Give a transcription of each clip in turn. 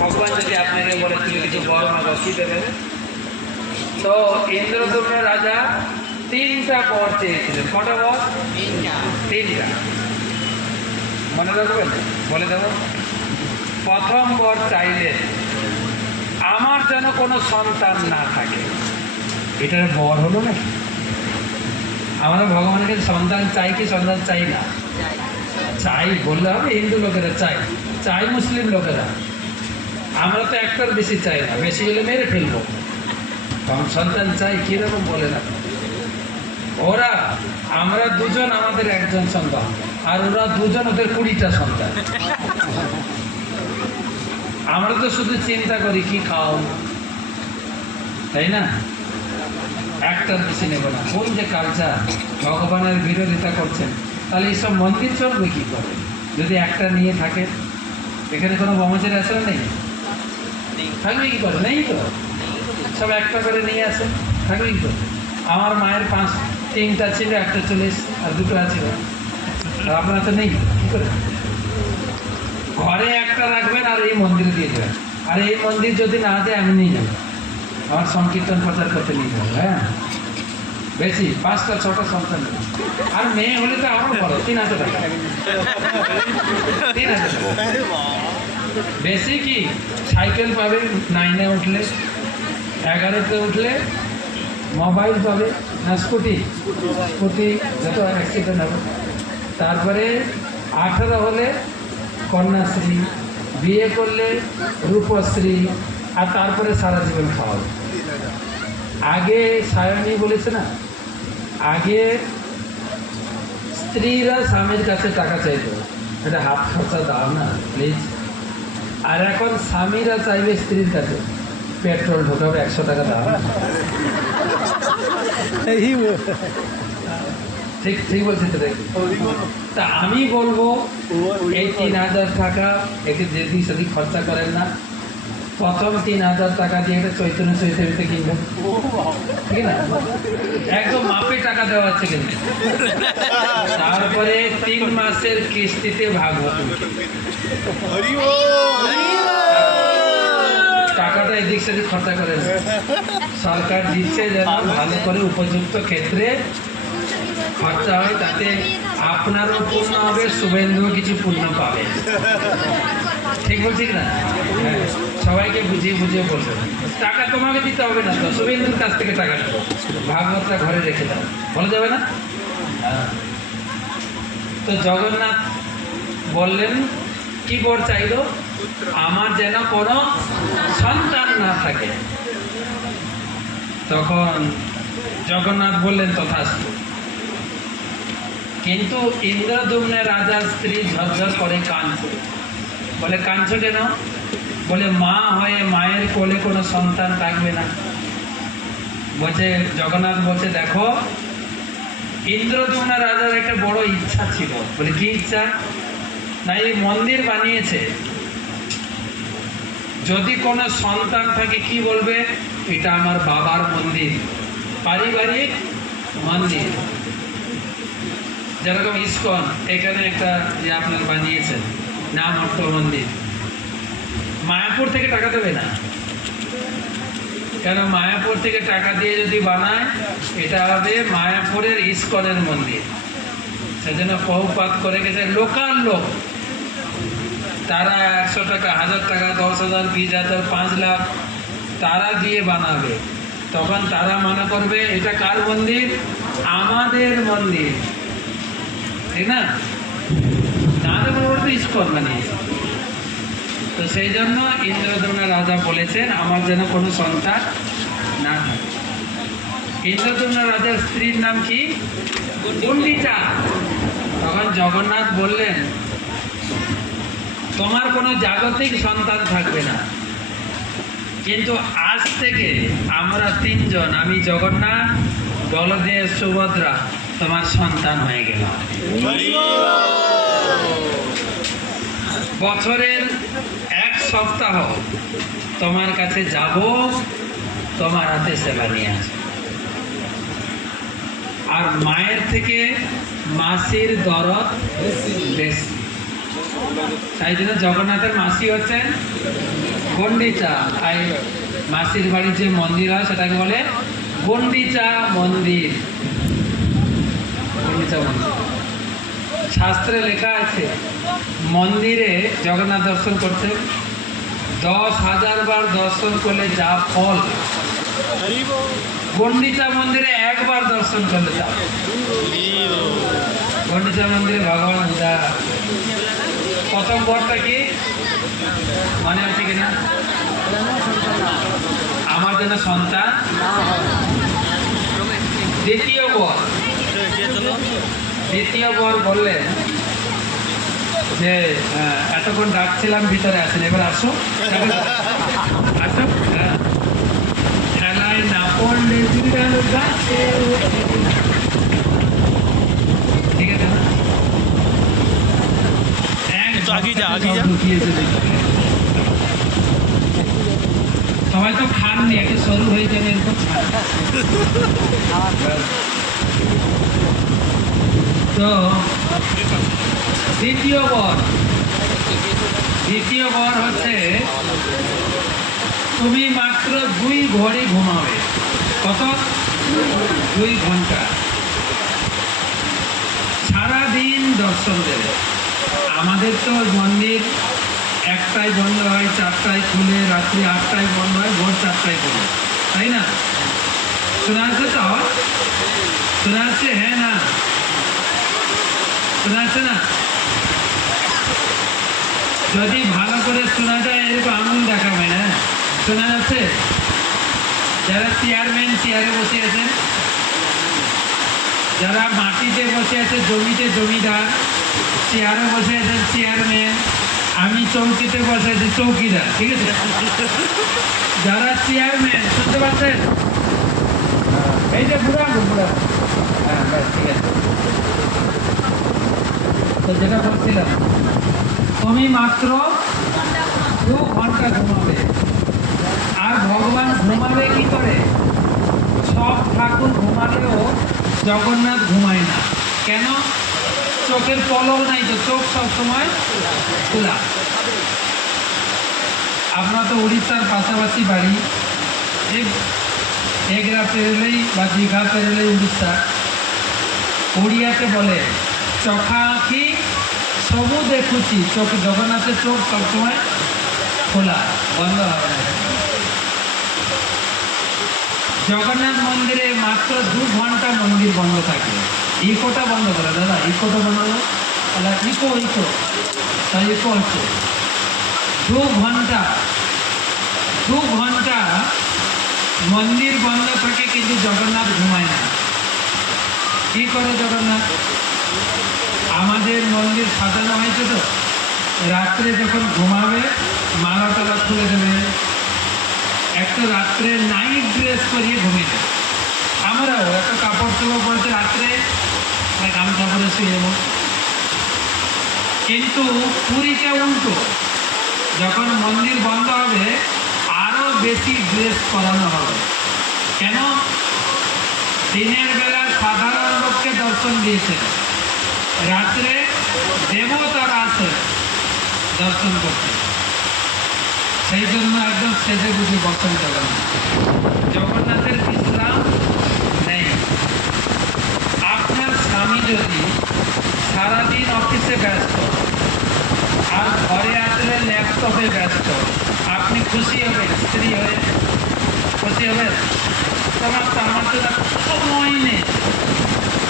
ভগবান যদি আপনাকে বলে তুমি কিছু বড় মা বসি দেবে, তো ইন্দ্রদম্ন রাজা তিনটা বর চেয়েছিলেন। কটা বর? তিনটা। মনে রাখবেন, বলে দেব। প্রথম বর চাইলেন আমার যেন কোনো সন্তান না থাকে। এটার বর হলো না? আমরা ভগবানের কাছে সন্তান চাই কি সন্তান চাই না? চাই বললে হবে? হিন্দু লোকেরা চাই, চাই মুসলিম লোকেরা। আমরা তো একটার বেশি চাই না, বেশি হলে মেরে ফেলবো। কারণ সন্তান চাই কিরকম বলে না ওরা। আমরা দুজন, আমাদের একজন সন্তান, আর ওরা দুজন, ওদের 20টা সন্তান। আমরা তো শুধু চিন্তা করি কি খাও, তাই না? একটার বেশি নেব না। কোন যে কালচার, ভগবানের বিরোধিতা করছেন। তাহলে এইসব মন্দির চলবে কি করে যদি একটা নিয়ে থাকে? এখানে কোনো ব্রহ্মচারী আছে না? নেই? থাকবে কি করে? নেই তো, সব একটা করে নিয়ে আসে, থাকবে কি করে? আমার মায়ের 3টা ছিল, একটা চলে এসছে, আর 2টো আছে। আপনারা তো নেই, কি করে? ঘরে একটা রাখবেন আর এই মন্দিরে দিয়ে দেবেন। আর এই মন্দির যদি না দেয় আমি নিয়ে যাবো, আমার সংকীর্তন প্রচার করতে নিয়ে যাবো। হ্যাঁ, বেশি 5টা 6টা সন্তান। আর মেয়ে হলে তো আরো বড়, 3000 টাকা। 3000 টাকা বেশি কি? সাইকেল পাবে 9-এ উঠলে, 11-তে উঠলে মোবাইল পাবে, না স্কুটি যত অ্যাক্সিডেন্ট হবে। তারপরে 18 হলে কন্যাশ্রী, বিয়ে করলে রূপশ্রী, আর তারপরে সারা জীবন খাওয়াবে। আগে সায়নী বলেছে না, আগে স্ত্রীরা স্বামীর কাছে টাকা চাইতো, এটা হাত খরচা দাও না প্লিজ। আর এখন স্বামীরা চাইবে স্ত্রীর কাছে, পেট্রোল ঢোকাবে 100 টাকা দাও না। ঠিক ঠিক বলছি তো। দেখি, তা আমি বলবো এই 3000 টাকা একে যেদিক সেদিক খরচা করেন না। প্রথম 3000 টাকা দিয়ে একটা চৈতন্য চৈতন্যতে কিনবেন, ঠিক না? একদম মাপে টাকা দেওয়া হচ্ছে কিন্তু। তারপরে 3 মাসের কিস্তিতে ভাগবত টাকাটা এদিক সেদিক খরচা করেন। সরকার দিচ্ছে যেন ভালো করে উপযুক্ত ক্ষেত্রে খরচা হয়, তাতে আপনারও পূর্ণ হবে, শুভেন্দুও কিছু পূর্ণ পাবে। ঠিক বলছি না? হ্যাঁ, সবাইকে বুঝিয়ে বুঝিয়ে বলবেন টাকা তোমাকে দিতে হবে না তো, শুভেন্দুর কাছ থেকে টাকা নেবো, ভাগবতটা ঘরে রেখে দাও, বলা যাবে না? তো জগন্নাথ বললেন কি বর চাইল? আমার যেন কোনো সন্তান না থাকে। তখন জগন্নাথ বললেন তথাস্তু। কিন্তু ইন্দ্রদ্যুম্নের রাজার স্ত্রী ঝরঝর করে কাঁদছে। বলে কাঁদছো কেন? বলে মা হয়ে মায়ের কোলে কোনো সন্তান থাকবে না। বলছে, জগন্নাথ বলছে দেখো, ইন্দ্রদ্যুম্ন রাজার একটা বড় ইচ্ছা ছিল। বলে কি ইচ্ছা? না, এই মন্দির বানিয়েছে, যদি কোনো সন্তান থাকে কি বলবে? এটা আমার বাবার মন্দির, পারিবারিক মন্দির। যেরকম ইস্কন, এখানে একটা যে আপনার বানিয়েছেন নাম অর্থ মন্দির, মায়াপুর থেকে টাকা দেবে না কেন? মায়াপুর থেকে টাকা দিয়ে যদি বানায়, এটা হবে মায়াপুরের ইস্কনের মন্দির। সেজন্য বহুপাত করে গেছে লোকাল লোক, তারা 100 টাকা, 1000 টাকা, 10,000, 20,000, 5 লাখ তারা দিয়ে বানাবে। তখন তারা মনে করবে এটা কার মন্দির? আমাদের মন্দির, ঠিক না? তাহলে বলবো তো ইস্কন বানিয়েছে। তো সেই জন্য ইন্দ্রদ্যুম্ন রাজা বলেছেন আমার যেন কোনো সন্তান না থাকে। ইন্দ্রদ্যুম্ন রাজার স্ত্রীর নাম কি? গুন্ডিচা। তখন জগন্নাথ বললেন তোমার কোনো জাগতিক সন্তান থাকবে না, কিন্তু আজ থেকে আমরা 3 জন, আমি জগন্নাথ, বলদেব, সুভদ্রা, তোমার সন্তান হয়ে গেল। বছরের 1 সপ্তাহ তোমার কাছে যাব, তোমার হাতে সেবা নিয়ে আসবো। আর মায়ের থেকে মাসির দরদ বেশি। তাই জন্য জগন্নাথের মাসি হচ্ছেন গন্ডিচা। আর মাসির বাড়ির যে মন্দির হয় সেটাকে বলে গন্ডিচা মন্দির। গন্ডিচা মন্দির। শাস্ত্রে লেখা আছে মন্দিরে জগন্নাথ দর্শন করতে 10,000 বার দর্শন করলে যা ফল, গন্ডিচা মন্দিরে একবার দর্শন করলে তা। গন্ডিচা মন্দিরে ভগবান বুদ্ধা প্রথম বরটা কি মনে আছে কিনা? আমার জন্য সন্তান। দ্বিতীয় বর বললেন যে এতক্ষণ ডাকছিলাম ভিতরে আসেন, এবার আসো আসো। খেলায় না পড়লে ঠিক আছে না? সবাই তো খাননি, একটু সরু হয়ে যাবে এরকম খান। তো দ্বিতীয় বর হচ্ছে তুমি মাত্র 2 ঘড়ি ঘুমাবে। কত? 2 ঘন্টা। সারাদিন দর্শন দেবে। আমাদের তো মন্দির 1টায় বন্ধ হয়, 4টায় খুলে, রাত্রি 8টায় বন্ধ হয়, ভোর 4টায় খুলে, তাই না? শোনা আছে তো? শোনা আছে? হ্যাঁ না শোনা আছে না? যদি ভালো করে শোনা যায় এরকম আঙুল দেখাবে না। শোনা যাচ্ছে? যারা চেয়ারম্যান চেয়ারে বসে আছেন, যারা মাটিতে বসে আছে, জমিতে জমিদার, চেয়ারে বসে আছেন চেয়ারম্যান, আমি চৌকিতে বসে আছি চৌকিদার, ঠিক আছে? যারা চেয়ারম্যান শুনতে পাচ্ছেন? এই যে বুড়া হ্যাঁ ব্যাস ঠিক আছে। তো যেটা বলছিলাম, তুমি মাত্র 2 ঘন্টা ঘুমাবে। আর ভগবান ঘুমাবে কি করে? সব ঠাকুর ঘুমালেও জগন্নাথ ঘুমায় না। কেন? চোখের পলক নাই তো, চোখ সবসময় খোলা। আপনার তো উড়িষ্যার পাশাপাশি বাড়ি, এগরা পেরোলেই বা দীঘা পেরোলেই উড়িষ্যা। উড়িয়াতে বলে চোখা আঁখি সবু দেখুছি, চোখ জগন্নাথের চোখ সবসময় খোলা, বন্ধ হবে না। জগন্নাথ মন্দিরে মাত্র 2 ঘন্টা মন্দির বন্ধ থাকে। ইকোটা বন্ধ করে দাদা, ইকোটা বন্ধ করে। ইকো তাই ইকো হচ্ছে 2 ঘন্টা। 2 ঘন্টা মন্দির বন্ধ থাকে, কিন্তু জগন্নাথ ঘুমায় না। কি করে জগন্নাথ? আমাদের মন্দির সাজানো হয়েছে তো, রাত্রে যখন ঘুমাবে মালা টালা খুলে দেবে, একটা রাত্রে নাইট ড্রেস করিয়ে ঘুমিয়ে দেবে। আমরাও একটা কাপড় চোপড় পরেছে রাত্রে গামছা পরে শুয়ে যাবো। কিন্তু পুরীতে উল্টো, যখন মন্দির বন্ধ হবে আরো বেশি ড্রেস পরানো হবে। কেন? দিনের বেলা সাধারণ লোককে দর্শন দিয়েছে, রাত্রে দেবতারা আছে দর্শন করতে। সেই জন্য একদম সেজে বুঝে বসেন জগন্নাথ। জগন্নাথের বিশ্রাম নেই। আপনার স্বামী যদি সারাদিন অফিসে ব্যস্ত আর ঘরে আসলে ল্যাপটপে ব্যস্ত, আপনি খুশি হবেন? স্ত্রী হয়ে খুশি হবেন? তোমার তো আমার তো সময় নেই,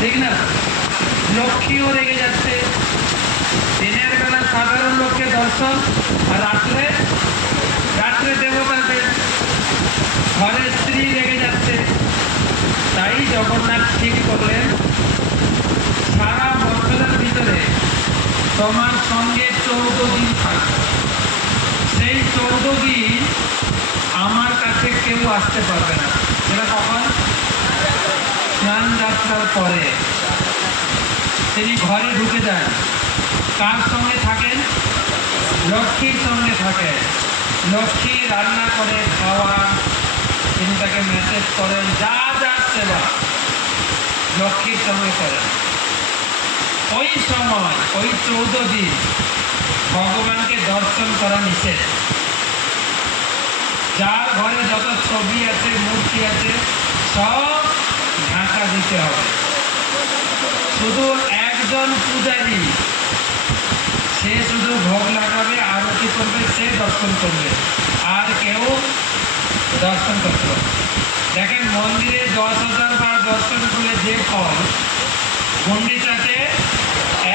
ঠিক না? লক্ষ্মীও রেগে যাচ্ছে। দিনের বেলা সাধারণ লোককে দর্শন, আর রাত্রে দেবতাদের। ঘরের স্ত্রী রেগে যাচ্ছে। তাই জগন্নাথ ঠিক করলেন সারা বছরের ভিতরে তোমার সঙ্গে 14 দিন থাকবে। সেই 14 দিন আমার কাছে কেউ আসতে পারবে না। সেটা কখন? স্নান যাত্রার পরে তিনি ঘরে ঢুকে যান। কার সঙ্গে থাকেন? লক্ষ্মীর সঙ্গে থাকেন। লক্ষ্মী রান্না করে খাওয়া, তিনি তাকে মেসেজ করেন, যা যা সেবা লক্ষ্মীর সঙ্গে করেন। ওই সময় ওই 14 দিন ভগবানকে দর্শন করা নিষেধ। যার ঘরে যত ছবি আছে, মূর্তি আছে, সব ঢাকা দিতে হবে। শুধু একজন পূজারী, সে শুধু ভোগ লাগাবে, আরতি করবে, সে দর্শন করবে, আর কেউ দর্শন করতে হবে। দেখেন মন্দিরে 10,000 বার দর্শন করলে যে ফল, গুন্ডিচাতে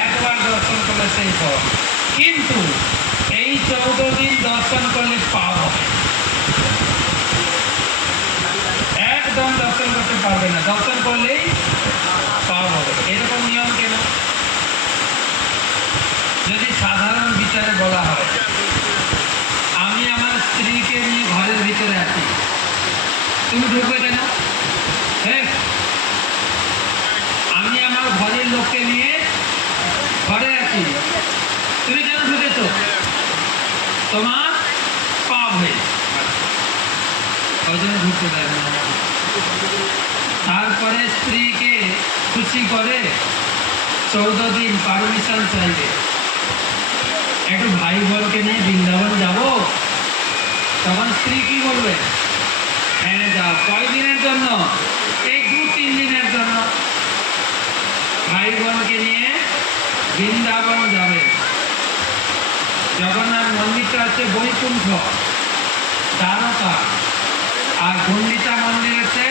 একবার দর্শন করলে সেই ফল। কিন্তু এই 14 দিন দর্শন করলে পাপ হবে, একদম দর্শন করতে পারবে না, দর্শন করলেই পাপ হবে। এরকম নিয়ম কেন? যদি সাধারণ বিচারে বলা হয়, আমি আমার স্ত্রীকে নিয়ে ঘরের ভিতরে আছি, তুমি ঢুকবে কেন? হ্যাঁ, আমি আমার ঘরের লোককে নিয়ে ঘরে আছি, তুমি কেন ঢুকেছ? তোমার পাপ হয়ে, ওই জন্য ঢুকতে দেয় না। তারপরে স্ত্রীকে খুশি করে 14 দিন পারমিশন চাইবে, একটু ভাই বোনকে নিয়ে বৃন্দাবন যাব। তখন স্ত্রী কি বলবে? হ্যাঁ যাও। কয় দিনের জন্য? এই 2-3 দিনের জন্য ভাই বোনকে নিয়ে বৃন্দাবন যাবে। জগন্নাথ মন্দিরটা হচ্ছে বৈকুণ্ঠ, দ্বারকা, আর গুন্ডিচা মন্দির হচ্ছে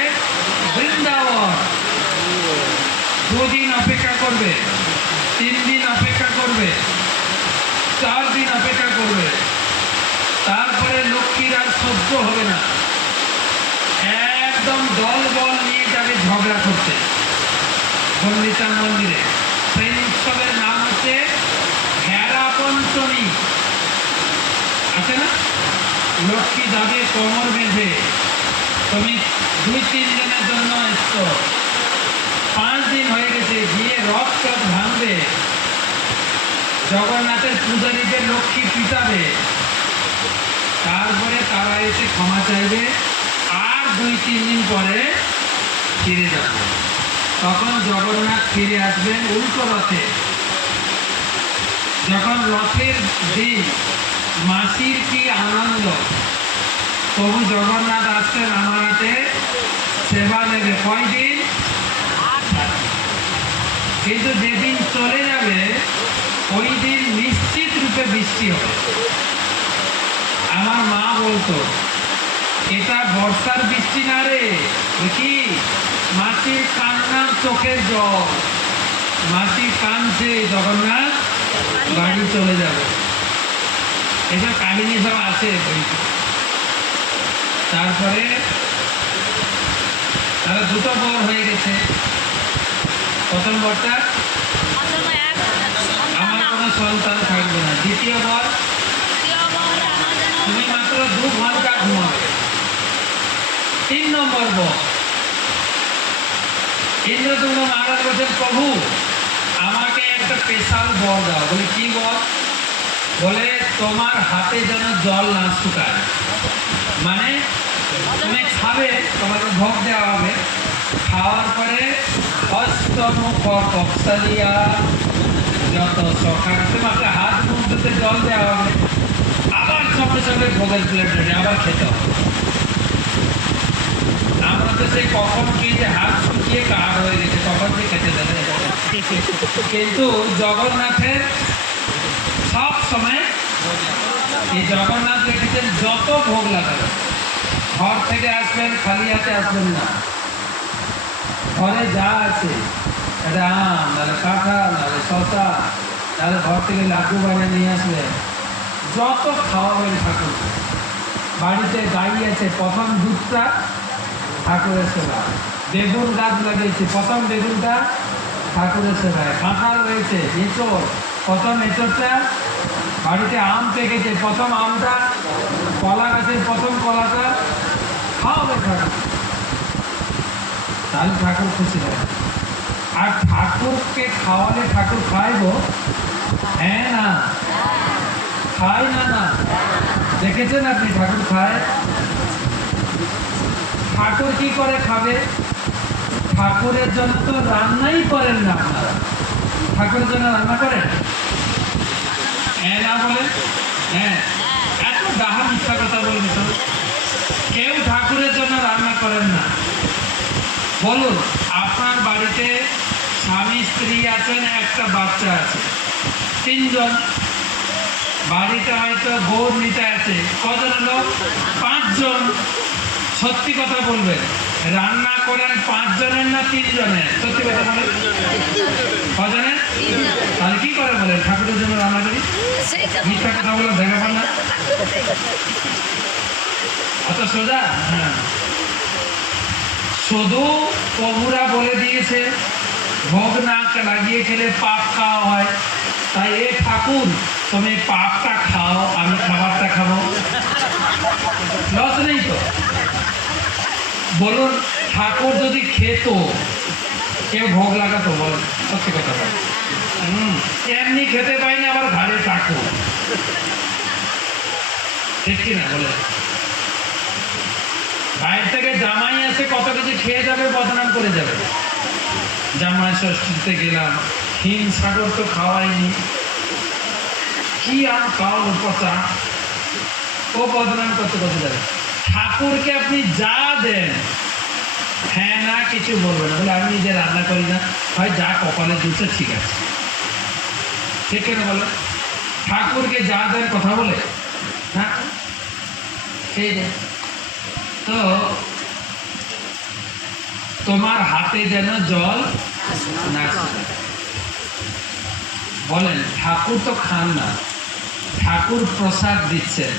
বৃন্দাবন। 2 দিন অপেক্ষা করবে, 3 দিন অপেক্ষা করবে, 4 দিন অপেক্ষা করবে, তারপরে লক্ষ্মীর আর সহ্য হবে না, একদম দল বল নিয়ে যাবে ঝগড়া করতে গুন্ডিচা মন্দিরে। সেই উৎসবের নাম হচ্ছে হেরা পঞ্চমী, আছে না? লক্ষ্মী যাবে কোমর বেঁধে, তুমি 2-3 দিনের জন্য এসছো, 5 দিন হয়ে গেছে, গিয়ে রথ ভাঙবে, জগন্নাথের পূজারীদের লক্ষ্মী পিটাবে, তারপরে তারা এসে ক্ষমা চাইবে, আর 2-3 দিন পরে ফিরে যাবে। তখন জগন্নাথ ফিরে আসবেন উল্টো রথে। যখন রথের দিন, মাসির কি আনন্দ, প্রভু জগন্নাথ আসছেন আমার হাতে সেবা নেবে। কয়দিন? কিন্তু যেদিন চলে যাবে ওই দিন নিশ্চিত রূপে বৃষ্টি হবে। আমার মা বলতো, এটা বর্ষার বৃষ্টি না রে, কি মাসির কান্নার চোখের জল, মাসি কাঁদছে, জগন্নাথ বাড়ি চলে যাবে। এসব কাহিনী সব আছে বইতে। তারপরে তারা 2টো বর হয়ে গেছে। প্রথম বরটা, আমার কোনো সন্তান থাকবে না। দ্বিতীয় বর, তুমি মাত্র 2 ঘন্টা ঘুমাবে। 3 নম্বর বর, ইন্দ্রদুম্ন মহারাজ বলছেন, প্রভু আমাকে একটা স্পেশাল বর দাও। বলে কি বর? বলে তোমার হাতে যেন জল না শুকায়, মানে তুমি খাবে, তোমাকে ভোগ দেওয়া হবে, খাওয়ার পরে অষ্টমুখ কপসালিয়া যত সখা, তোমাকে হাত মুখ ধুতে জল দেওয়া হবে, আবার সঙ্গে সঙ্গে ভোগের প্লেট রেডি, আবার খেতে হবে। আমরা তো সেই কখন কি যে হাত শুকিয়ে কাঠ হয়ে গেছে, কখন যে খেতে দেবে। কিন্তু জগন্নাথের সব সময়, এই জগন্নাথ রেখেছেন যত ভোগ লাগাবে, ঘর থেকে আসবেন খালি হাতে আসবেন না, ঘরে যা আছে, একটা আম, নাহলে কাঁঠাল, নাহলে শসা, নাহলে ঘর থেকে লাড্ডু বানিয়ে নিয়ে আসবেন, যত খাওয়াবেন ঠাকুর। বাড়িতে গাই আছে, প্রথম দুধটা ঠাকুরের সেবা। বেগুন গাছ লাগিয়েছে, প্রথম বেগুনটা ঠাকুরের সেবায়। কাঁঠাল রয়েছে, এঁচড়, প্রথম এঁচড়টা। বাড়িতে আম পেকেছে, প্রথম আমটা। কলা গাছের প্রথম কলাটা খাওয়াবে ঠাকুর, তাহলে ঠাকুর খুশি হয়। আর ঠাকুরকে খাওয়ালে ঠাকুর খাইব? হ্যাঁ না? খায় না? না দেখেছেন আপনি ঠাকুর খায়? ঠাকুর কি করে খাবে? ঠাকুরের জন্য তো রান্নাই করেন না আপনারা। ঠাকুরের জন্য রান্না করেন? হ্যাঁ না বলে? হ্যাঁ, এত ডাহা মিথ্যা কথা বলবে তো। কেউ ঠাকুরের জন্য রান্না করেন না। বলুন, আপনার বাড়িতে স্বামী স্ত্রী আছেন, একটা বাচ্চা আছে, 3 জন। বাড়িতে হয়তো গৌর নিতে আছে, কজন হলো? 5 জন। সত্যি কথা বলবেন, রান্না করেন 5 জনের না 3 জনের? সত্যি কথা বলেন, কজনের? তাহলে কি করে বলেন ঠাকুরের জন্য রান্না করি? মিথ্যা কথা বলে দেখা পান না, অত সোজা। হ্যাঁ, শুধু প্রভুরা বলে দিয়েছে ভোগ না লাগিয়ে খেলে পাপ খাওয়া হয়, তাই এ ঠাকুর তুমি পাপটা খাও, আমি খাবারটা খাবো, লস নেই তো? বলুন, ঠাকুর যদি খেত কেউ ভোগ লাগাতো? বলেন, সত্যি কথা বল। এমনি খেতে পাই না, আবার ঘাড়ে ঠাকুর, ঠিক কিনা বলেন? বাইরে থেকে জামাই আছে, কত কিছু খেয়ে যাবে, বদনাম করে যাবে। জামাই ষষ্ঠীতে গেলাম, হিম সাগর তো খাওয়াইনি, কি আম খাওয়ালো পচা, ও বদনাম করতে করতে যাবে। ঠাকুরকে আপনি যা দেন, হ্যাঁ না কিছু বলবে না, বলে আমি নিজে রান্না করি না, হয় যা কপালে জুটছে ঠিক আছে, ঠিক কিনা বলো? ঠাকুরকে যা দেন কথা বলে, হ্যাঁ সেই দেন। তো তোমার হাতে যেন জল না। বলেন, ঠাকুর তো খান না, ঠাকুর প্রসাদ দিচ্ছেন।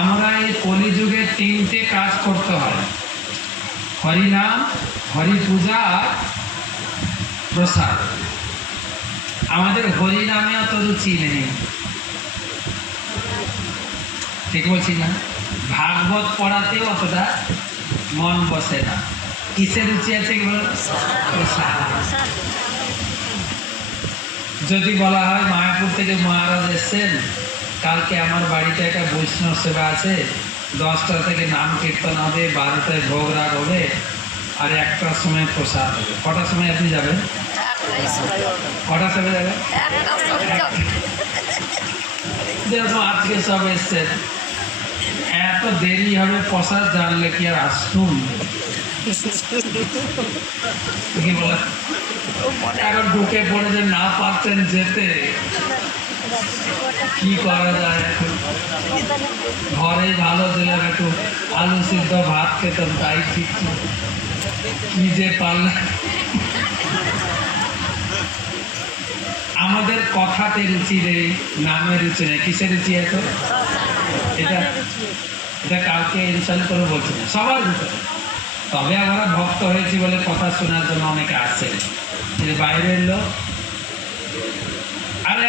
আমরা এই কলিযুগে 3টে কাজ করতে হয়: হরিনাম, হরি পূজা আর প্রসাদ। আমাদের হরিনামে অত রুচি নেই, ঠিক বলছি না? ভাগবত পড়াতেও অতটা মন বসে না। কিসের রুচি আছে কি বলো? প্রসাদ। যদি বলা হয় মায়াপুর থেকে মহারাজ এসছেন, কালকে আমার বাড়িতে একটা বৈষ্ণব সেবা আছে, 10টা থেকে নাম কীর্তন হবে, 12টায় ভোগ রাগ হবে, আর 1টার সময় প্রসাদ হবে, কটার সময় আপনি যাবেন? কটার সময় যাবেন? যেরকম আজকে সব এসছেন, এত দেরি হবে প্রসাদ জানলে কি আর আসুন? কি বলে, এখন ঢুকে পড়ে যে না পারছেন যেতে, কি করা যায়? এখন ঘরে ভালো দিলাম, একটু আলু সিদ্ধ ভাত খেতাম, তাই ঠিক ছিল, কি যে পারলাম। আমাদের কথাতে রুচি নেই, নামে রুচি নেই, কিসের রুচি আছে? এটা এটা কাউকে ইনসাল্ট করে বলছি না, সবার ভিতরে। তবে আমরা ভক্ত হয়েছি বলে কথা শোনার জন্য অনেকে আসছে, বাইরের লোক